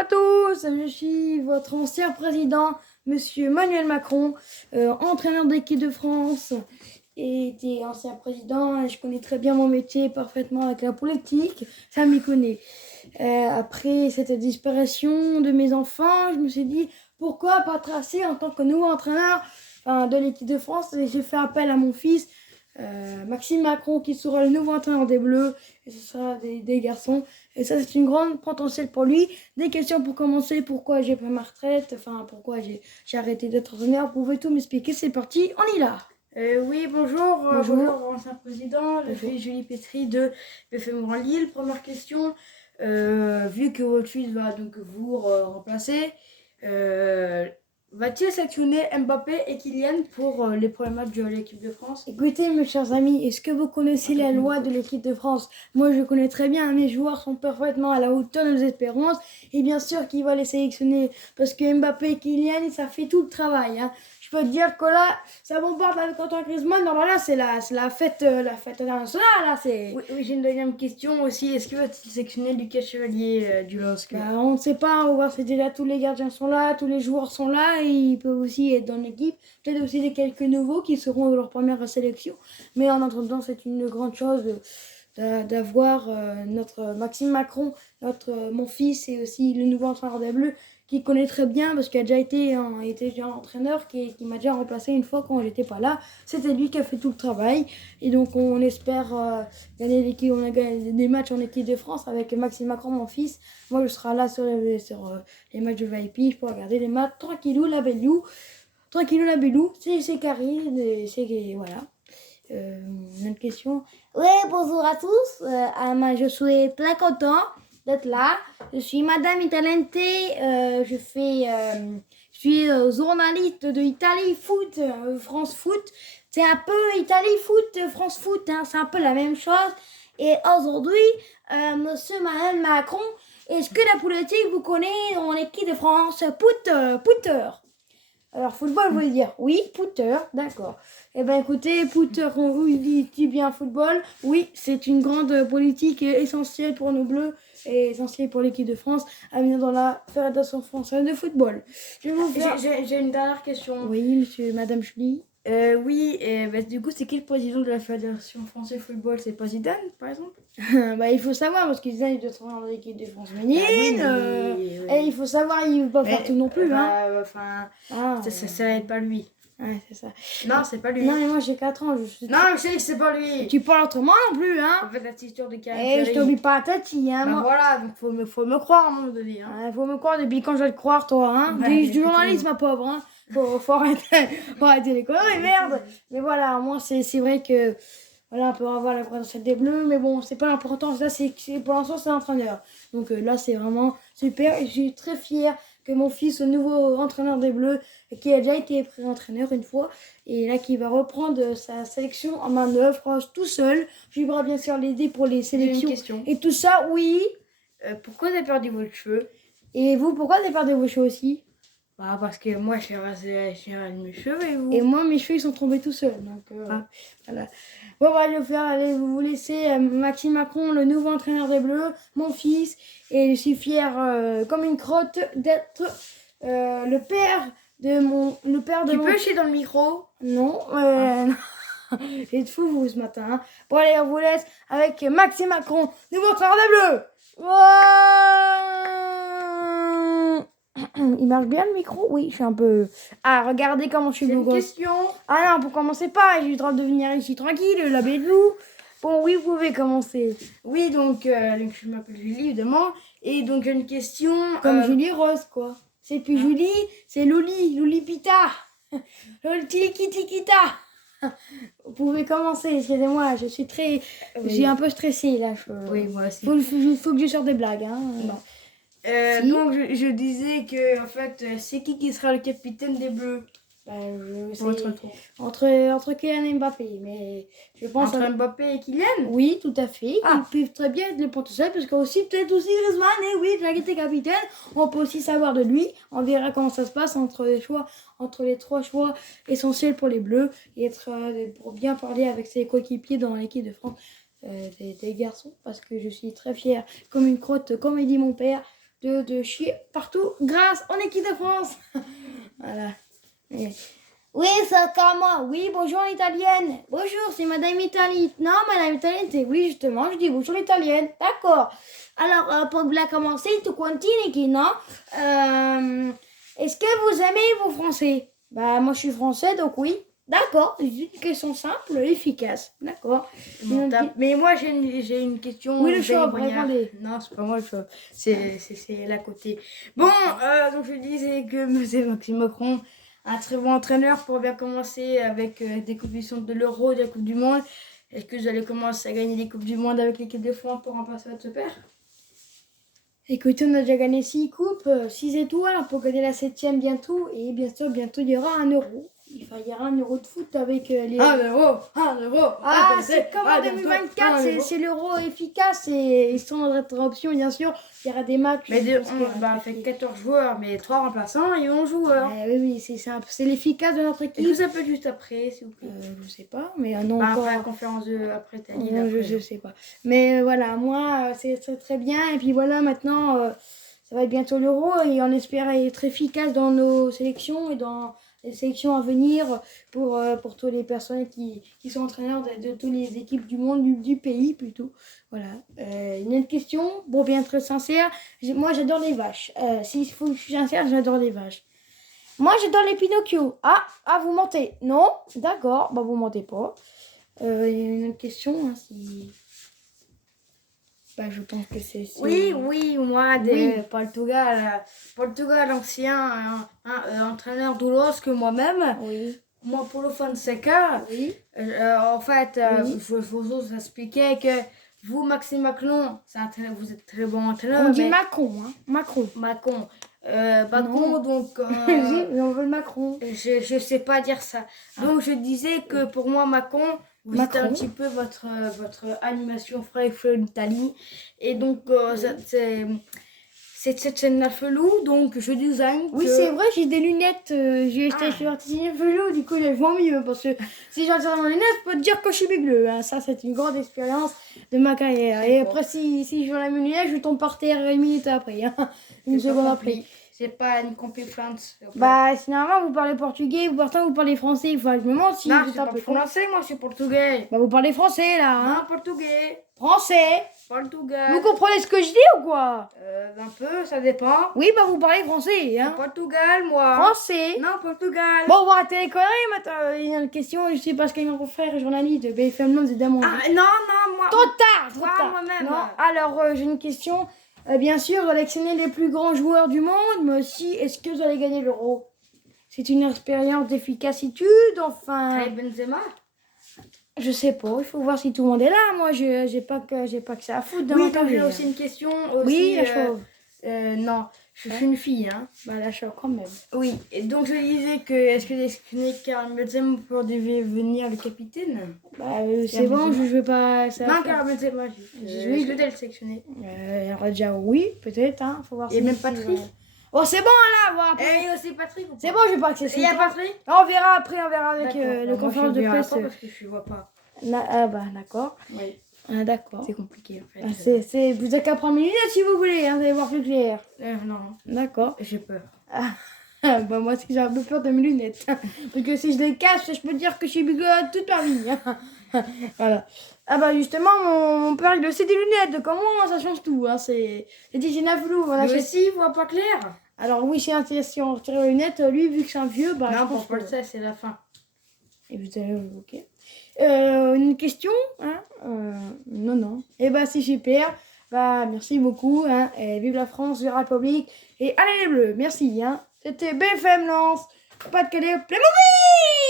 à tous, je suis votre ancien président, Monsieur Emmanuel Macron, entraîneur de l'équipe de France et était ancien président. Je connais très bien mon métier parfaitement avec la politique, ça m'y connaît. Après cette disparition de mes enfants, je me suis dit pourquoi pas tracer en tant que nouveau entraîneur de l'équipe de France. Et j'ai fait appel à mon fils. Maxime Macron qui sera le nouveau entraîneur des Bleus et ce sera des garçons et ça c'est une grande potentiel pour lui. Des questions pour commencer, pourquoi j'ai pris ma retraite, pourquoi j'ai arrêté d'être entraîneur, vous pouvez tout m'expliquer, c'est parti, on y va. Oui, bonjour. Bonjour, ancien président. Je suis Julie Pétry de BFM Lille. Première question, vu que votre fils va donc vous remplacer, va-t-il sélectionner Mbappé et Kylian pour les premiers matchs de l'équipe de France? Écoutez, mes chers amis, est-ce que vous connaissez la loi de l'équipe de France? Moi, je connais très bien, mes joueurs sont parfaitement à la hauteur de nos espérances. Et bien sûr qu'il va les sélectionner, parce que Mbappé et Kylian, ça fait tout le travail. Je peux te dire que là, ça bombarde avec Antoine Griezmann. Alors là, c'est la fête internationale. Là, c'est... Oui, j'ai une deuxième question aussi. Est-ce qu'il va-t-il sélectionner Lucas Chevalier du LOSC? On ne sait pas, on va voir si déjà tous les gardiens sont là, tous les joueurs sont là, et ils peuvent aussi être dans l'équipe. Peut-être aussi des quelques nouveaux qui seront de leur première sélection. Mais en attendant, c'est une grande chose d'avoir notre Maxime Macron, mon fils, et aussi le nouveau entraîneur des Bleus, qui connaît très bien, parce qu'il a déjà été un entraîneur qui m'a déjà remplacé une fois quand j'étais pas là. C'était lui qui a fait tout le travail. Et donc on espère gagner l'équipe, on a gagné des matchs en équipe de France avec Maxime Macron, mon fils. Moi je serai là sur les matchs de VIP, je peux regarder les matchs tranquillou la bellou. Tranquillou la bellou, c'est Karine, c'est voilà. Une autre question. Oui, bonjour à tous. Je suis très content d'être là. Je suis Madame Italente. Je suis journaliste de Italie Foot, France Foot. C'est un peu Italie Foot, France Foot. C'est un peu la même chose. Et aujourd'hui, Monsieur Emmanuel Macron, est-ce que la politique vous connaissez en équipe de France? Pouter. Alors, football, vous voulez dire oui, Pouter, d'accord. Eh bien, écoutez, Pouter, il dit bien football. Oui, c'est une grande politique essentielle pour nos Bleus et essentielle pour l'équipe de France à venir dans la Fédération française de football. J'ai une dernière question. Oui, madame Julie. Oui, du coup, c'est qui le président de la Fédération française de football? C'est pas Zidane, par exemple? Il faut savoir, parce que Zidane, il doit travailler dans l'équipe de France féminine. Oui. Et il faut savoir, il ne veut pas faire tout non plus. Ça va être pas lui. Ouais, c'est ça. Non, c'est pas lui. Non, mais moi j'ai 4 ans. Non, mais je sais que c'est pas lui. Tu parles autrement non plus, hein. En fait, la petite histoire de Karim Et je t'oublie pas à Tati, hein. Bah voilà, donc faut me croire à un moment donné. Faut me croire depuis quand je vais te croire, toi, hein. Du journalisme, ma pauvre, hein. Faut arrêter les conneries, merde. Mais voilà, moi c'est vrai que voilà, on peut avoir la présence des Bleus, mais bon, c'est pas l'important. Ça, pour l'instant, c'est l'entraîneur. Donc là, c'est vraiment super. Et je suis très fière que mon fils, le nouveau entraîneur des Bleus, qui a déjà été pré-entraîneur une fois, et là, qui va reprendre sa sélection en main neuve, tout seul. Je lui pourrai bien sûr l'aider pour les sélections. Et tout ça, oui. Pourquoi vous avez perdu vos cheveux? Et vous, pourquoi vous avez perdu vos cheveux aussi? Bah, parce que moi, j'ai rasé mes cheveux et vous? Et moi, mes cheveux, ils sont tombés tout seuls. Donc, voilà. Bon, allez, vous laisser Maxime Macron, le nouveau entraîneur des Bleus, mon fils. Et je suis fière comme une crotte d'être le père de mon... Tu peux chier dans le micro? Non, j'ai de fou, vous, ce matin. Hein. Bon, allez, on vous laisse avec Maxime Macron, nouveau entraîneur des Bleus. Il marche bien le micro? Oui, je suis un peu... Ah, regardez comment je suis beau gosse. Question. Ah non, pour commencer pas, j'ai eu le droit de venir ici tranquille, la bellou. Bon, oui, vous pouvez commencer. Oui, donc je m'appelle Julie, évidemment. Et donc, j'ai une question... Comme Julie Rose, quoi. C'est plus Julie, c'est Louli Pita. Tikita. Vous pouvez commencer, excusez-moi, je suis très... Je suis un peu stressée, là. Oui, moi aussi. Faut que je sorte des blagues, hein. Non. Donc je disais que en fait c'est qui sera le capitaine des Bleus? Entre Kylian et Mbappé, mais je pense entre Mbappé et Kylian? Oui, tout à fait. Ils peuvent très bien être les potentiels, parce que aussi peut-être aussi Griezmann, et oui, il a été capitaine. On peut aussi savoir de lui. On verra comment ça se passe entre les trois choix essentiels pour les Bleus, et être pour bien parler avec ses coéquipiers dans l'équipe de France des garçons, parce que je suis très fière, comme une crotte, comme il dit mon père. de chier partout grâce en équipe de France. Voilà. Et- Oui, c'est encore moi. Oui, bonjour l'italienne. Bonjour, c'est Madame Italie. Non, Madame Italienne, c'est oui, justement, je dis bonjour l'italienne. D'accord. Alors, pour bien commencer, tu continues, non? Est-ce que vous aimez vos Français? Bah, moi, je suis français, donc oui. D'accord, c'est une question simple, efficace. D'accord. Mais moi, j'ai une question. Oui, le chauve, Brignard. répondez. Non, c'est pas moi le chauve. C'est l'à côté. Bon, donc je disais que M. Maxime Macron, un très bon entraîneur pour bien commencer avec des compétitions de l'Euro, de la Coupe du Monde. Est-ce que vous allez commencer à gagner des Coupes du Monde avec l'équipe de France pour remplacer votre père? Écoutez, on a déjà gagné 6 coupes, 6 étoiles, on peut gagner la 7e bientôt. Et bien sûr, bientôt, il y aura un euro. Il y aura un euro de foot avec les... 1 euro, 1 euro. Ah, c'est comme en 2024, c'est l'euro efficace et ils sont dans l'interruption, bien sûr. Il y aura des matchs. Mais on fait 14 joueurs, mais 3 remplaçants et 11 joueurs. Oui, c'est l'efficace de notre équipe. Est-ce que ça peut être juste après, s'il vous plaît? Je sais pas, mais non, encore... Après la conférence après ta ligue. Je sais pas. Mais voilà, moi, c'est très bien. Et puis voilà, maintenant, ça va être bientôt l'euro et on espère être efficace dans nos sélections et dans les sélections à venir pour toutes les personnes qui sont entraîneurs de toutes les équipes du monde, du pays plutôt. Voilà. Une autre question, bon, bien très sincère. Moi, j'adore les vaches. S'il faut que je suis sincère, j'adore les vaches. Moi, j'adore les Pinocchio. Ah, vous mentez. Non? D'accord. Bah, vous mentez pas. Il y a une autre question, hein, si... Bah, je pense que c'est... Oui, moi, Oui. Portugal ancien entraîneur d'Oulos que moi-même. Oui. Moi, Paulo Fonseca, Oui. en fait, Oui. je vous expliquer que vous, Maxime Macron, vous êtes très bon entraîneur. On dit mais Macron, hein. Macron. Macron. Non. Macron, donc... Mais on veut le Macron. Je sais pas dire ça. Donc, je disais que pour moi, Macron, vous êtes un petit peu votre animation Frère d'Italie. Et donc, c'est cette chaîne la Felou, donc je design. Oui, c'est vrai, j'ai des lunettes. J'ai acheté chez l'artisanat Felou, du coup, je vois mieux. Parce que si j'ai mes lunettes, je peux te dire que je suis bleu. Hein. Ça, c'est une grande expérience de ma carrière. Et après, si je vois mes lunettes, je tombe par terre une minute après. Hein. Une seconde après. C'est pas une compétence. Bah, c'est normal, vous parlez portugais, vous parlez français. Enfin, je me demande si non, vous c'est pas français, moi, c'est portugais. Bah, vous parlez français, là. Hein. Non, portugais. Français. Portugal. Vous comprenez ce que je dis ou quoi? Un peu, ça dépend. Oui, bah, vous parlez français, hein. Portugal, moi. Français. Non, Portugal. Bon, on va arrêter les conneries maintenant. Il y a une question, je sais pas ce qu'il y a mon frère journaliste de BFM Londres, évidemment. Ah, non, moi. Trop tard. Moi-même. Non, alors, j'ai une question. Bien sûr, vous allez sélectionner les plus grands joueurs du monde, mais aussi, est-ce que vous allez gagner l'Euro? C'est une expérience d'efficacité, enfin... Karim Benzema. Je sais pas, il faut voir si tout le monde est là. Moi, j'ai pas que ça à foutre dans Oui, ma donc j'ai carrière. aussi une question. Aussi, Oui, la chauve. Non, je suis une fille, hein. Bah, la chauve quand même. Oui, et donc je disais que est-ce que les Karim Benzema pour devenir le capitaine? Bah, c'est bon, je veux pas... Ça Non, Karim Benzema, Oui. est-ce que t'as le sélectionné? alors déjà, oui, peut-être, hein. Faut voir Et même Patrick? Oh, c'est bon, là, voilà. Et aussi Patrick ou pas? C'est bon, je vais pas accéder. Il y a Patrick? On verra après, on verra avec D'accord. le Moi, conférence je de verrai presse. pas parce que je vois pas. Ah, bah, d'accord. Oui. Ah, d'accord. C'est compliqué en fait. Ah, vous avez qu'à prendre mes lunettes si vous voulez, hein, vous allez voir plus clair. Non, D'accord. j'ai peur. Bah, moi aussi, j'ai un peu peur de mes lunettes. Parce que si je les cache, je peux dire que je suis bigote toute ma vie. Voilà. Ah, bah, justement, mon père, il a aussi des lunettes. Comment ça change tout, hein. C'est dit, j'ai une flou. Voilà, Lui aussi, il voit pas clair. alors, oui, si on retire les lunettes, lui, vu que c'est un vieux, bah. Non, je pour pense pas que- le ça, c'est la fin. Et vous allez, ok. Une question, hein? Non. Et bah, c'est super. Bah, merci beaucoup, hein. Et vive la France, vive la République. Et allez les Bleus, merci, hein. C'était BFM Lens, Pas-de-Calais, Playmobil!